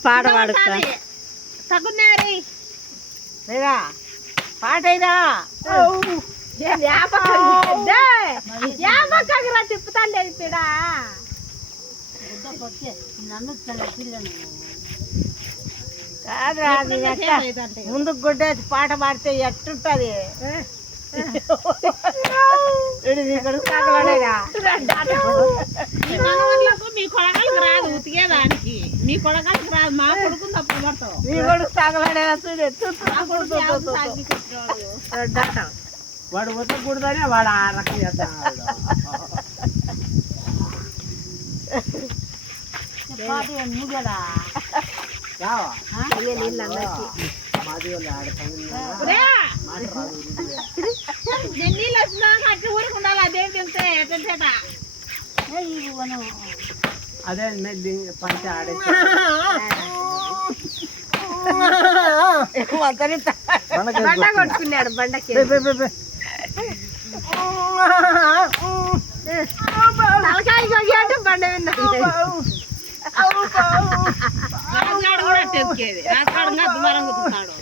పాట పాడుతా పాటైనా తిప్పుతాను పిడా కాదురా ముందుకు గుడ్డేసి పాట పాడితే ఎట్టుంటది మీ కొడకలకు రాదు ఉతికేదానికి మీ కొడకలకు రాదు మా కొడుకు తప్పు పడతావు మీ కొడుకు తాగబడేదా వాడు ఉతకూడదనే వాడు ఆ రకం చేస్తాడు ముగడా నీళ్ళు వచ్చినా అట్లా ఊరికి ఉండాలి అదేం తింటే తింటేట అదే పంచి ఆడే బండ కొట్టుకున్నాడు బండకి తలకాయ కొయ్యాడు బండ రాజుగాడు కూడా తెచ్చేది రాజుగాడు దుమారం కుదుతాడు